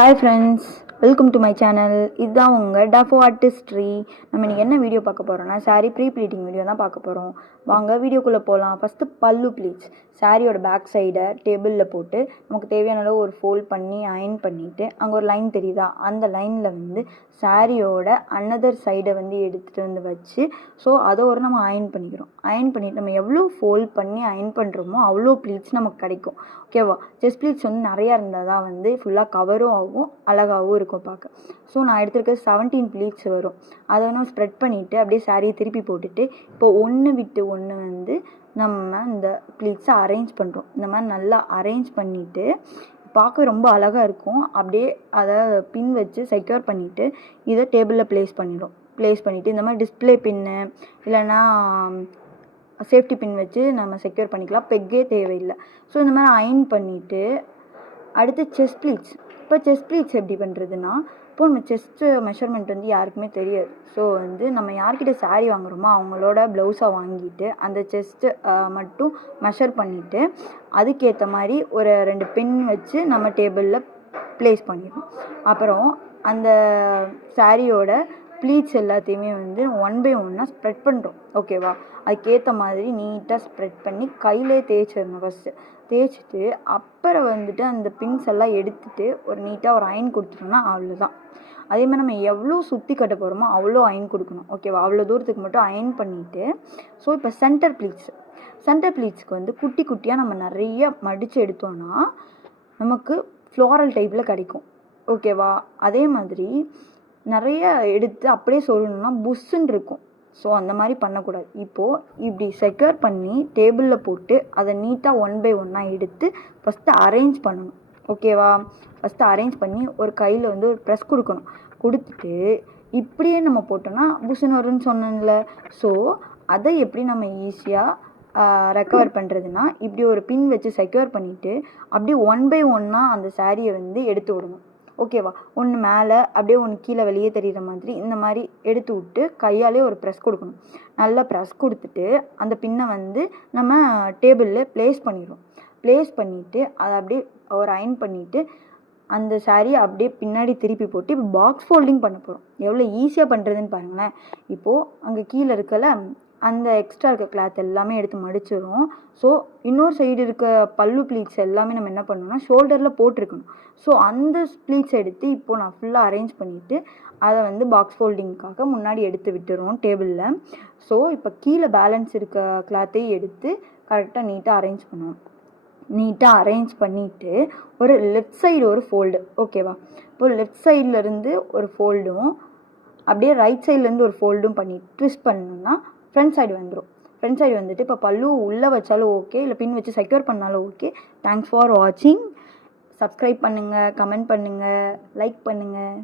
Hi friends, welcome to my channel. இதுதான் உங்கள் டஃபோ artistry. நம்ம இன்றைக்கி என்ன வீடியோ பார்க்க போகிறோம்னா சாரீ ப்ரீ ப்ளீட்டிங் வீடியோ தான் பார்க்க போகிறோம். வாங்க வீடியோக்குள்ளே போகலாம். ஃபஸ்ட்டு பல்லு ப்ளீட்ஸ் சாரியோட பேக் சைடை டேபிளில் போட்டு நமக்கு தேவையான அளவு ஒரு ஃபோல்ட் பண்ணி அயன் பண்ணிவிட்டு அங்கே ஒரு லைன் தெரியுதா, அந்த லைனில் வந்து சாரியோட அனதர் சைடை வந்து எடுத்துகிட்டு வந்து வச்சு ஸோ அதை ஒரு நம்ம அயன் பண்ணிக்கிறோம். அயன் பண்ணிவிட்டு நம்ம எவ்வளோ ஃபோல்ட் பண்ணி அயன் பண்ணுறோமோ அவ்வளோ ப்ளீட்ஸ் நமக்கு கிடைக்கும். ஓகேவா? செஸ்ட் ப்ளீட்ஸ் வந்து நிறையா இருந்தால் தான் வந்து ஃபுல்லாக கவரும் ஆகும், அழகாகவும் இருக்கும் பார்க்க. ஸோ நான் எடுத்துருக்க 17 ப்ளீட்ஸ் வரும். அதை வந்து ஸ்ப்ரெட் பண்ணிவிட்டு அப்படியே சாரியை திருப்பி போட்டுட்டு இப்போ ஒன்று விட்டு ஒன்று வந்து நம்ம இந்த ப்ளீட்ஸை அரேஞ்ச் பண்ணுறோம். இந்த மாதிரி நல்லா அரேஞ்ச் பண்ணிவிட்டு பார்க்க ரொம்ப அழகாக இருக்கும். அப்படியே அதை பின் வச்சு செக்யூர் பண்ணிவிட்டு இதை டேபிளில் ப்ளேஸ் பண்ணிவிட்டு இந்த மாதிரி டிஸ்பிளே பின்னு இல்லைன்னா சேஃப்டி பின் வச்சு நம்ம செக்யூர் பண்ணிக்கலாம். பெக்கே தேவையில்லை. ஸோ இந்த மாதிரி அயன் பண்ணிவிட்டு அடுத்து செஸ்ட் ப்ளீட்ஸ். இப்போ செஸ்ட் ப்ளீட்ஸ் எப்படி பண்ணுறதுன்னா, இப்போ நம்ம செஸ்ட்டு மெஷர்மெண்ட் வந்து யாருக்குமே தெரியாது. ஸோ வந்து நம்ம யார்கிட்ட சாரீ வாங்குகிறோமோ அவங்களோட ப்ளவுஸை வாங்கிட்டு அந்த செஸ்ட்டு மட்டும் மெஷர் பண்ணிவிட்டு அதுக்கேற்ற மாதிரி ஒரு 2 பின் வச்சு நம்ம டேபிளில் ப்ளேஸ் பண்ணிடணும். அப்புறம் அந்த சாரியோட ப்ளீட்ஸ் எல்லாத்தையுமே வந்து 1 by 1 ஸ்ப்ரெட் பண்ணுறோம். ஓகேவா? அதுக்கேற்ற மாதிரி நீட்டாக ஸ்ப்ரெட் பண்ணி கையிலே தேய்ச்சிடணும். ஃபஸ்ட்டு தேய்ச்சிட்டு அப்புறம் வந்துட்டு அந்த பின்ஸ் எல்லாம் எடுத்துகிட்டு ஒரு நீட்டாக ஒரு அயன் கொடுத்துட்டோம்னா அவ்வளோதான். அதே மாதிரி நம்ம எவ்வளோ சுற்றி கட்ட போகிறோமோ அவ்வளோ அயன் கொடுக்கணும். ஓகேவா? அவ்வளோ தூரத்துக்கு மட்டும் அயன் பண்ணிவிட்டு ஸோ இப்போ சென்டர் ப்ளீட்ஸ்க்கு வந்து குட்டி குட்டியாக நம்ம நிறைய மடித்து எடுத்தோன்னா நமக்கு ஃப்ளோரல் டைப்பில் கிடைக்கும். ஓகேவா? அதே மாதிரி நிறைய எடுத்து அப்படியே சொல்லணும்னா புஷ்ஷுன்னு இருக்கும். ஸோ அந்த மாதிரி பண்ணக்கூடாது. இப்போது இப்படி செக்யூர் பண்ணி டேபிளில் போட்டு அதை நீட்டாக 1 by 1 எடுத்து ஃபஸ்ட்டு அரேஞ்ச் பண்ணணும். ஓகேவா? ஃபஸ்ட்டு அரேஞ்ச் பண்ணி ஒரு கையில் வந்து ஒரு ப்ரெஸ் கொடுத்துட்டு இப்படியே நம்ம போட்டோன்னா புஷ்ஷுன்னு வரும்னு சொன்னேன்ல. ஸோ அதை எப்படி நம்ம ஈஸியாக ரெக்கவர் பண்ணுறதுன்னா இப்படி ஒரு பின் வச்சு செக்யூர் பண்ணிவிட்டு அப்படியே 1 by 1 அந்த சாரியை வந்து எடுத்து விடணும். ஓகேவா? ஒன்று மேலே அப்படியே ஒன்று கீழே வெளியே தெரிகிற மாதிரி இந்த மாதிரி எடுத்து விட்டு கையாலே ஒரு ப்ரெஸ் கொடுக்கணும். நல்லா ப்ரெஸ் கொடுத்துட்டு அந்த பின்னை வந்து நம்ம டேபிளில் ப்ளேஸ் பண்ணிவிட்டு அதை அப்படியே ஒரு அயன் பண்ணிவிட்டு அந்த சாரியை அப்படியே பின்னாடி திருப்பி போட்டு இப்போ பாக்ஸ் ஃபோல்டிங் பண்ண போகிறோம். எவ்வளோ ஈஸியாக பண்ணுறதுன்னு பாருங்களேன். இப்போது அங்கே கீழே இருக்கல அந்த எக்ஸ்ட்ரா இருக்க கிளாத் எல்லாமே எடுத்து மடிச்சிடும். ஸோ இன்னொரு சைடு இருக்க பல்லு ப்ளீட்ஸ் எல்லாமே நம்ம என்ன பண்ணணும்னா ஷோல்டரில் போட்டிருக்கணும். ஸோ அந்த ப்ளீட்ஸ் எடுத்து இப்போது நான் ஃபுல்லாக அரேஞ்ச் பண்ணிவிட்டு அதை வந்து பாக்ஸ் ஃபோல்டிங்காக முன்னாடி எடுத்து விட்டுருவோம் டேபிளில். ஸோ இப்போ கீழே பேலன்ஸ் இருக்க கிளாத்தையும் எடுத்து கரெக்டாக நீட்டாக அரேஞ்ச் பண்ணுவோம். நீட்டாக அரேஞ்ச் பண்ணிவிட்டு ஒரு லெஃப்ட் சைடு ஒரு ஃபோல்டு. ஓகேவா? இப்போது லெஃப்ட் சைட்லேருந்து ஒரு ஃபோல்டும் அப்படியே ரைட் சைட்லேருந்து ஒரு ஃபோல்டும் பண்ணி ட்விஸ்ட் பண்ணோம்னா ஃப்ரண்ட் சைடு வந்துடும். ஃப்ரண்ட் சைடு வந்துட்டு இப்போ பல்லு உள்ளே வச்சாலும் ஓகே, இல்லை பின் வச்சு செக்யூர் பண்ணாலும் ஓகே. தேங்க்ஸ் ஃபார் வாட்சிங். சப்ஸ்கிரைப் பண்ணுங்கள், கமெண்ட் பண்ணுங்கள், லைக் பண்ணுங்கள்.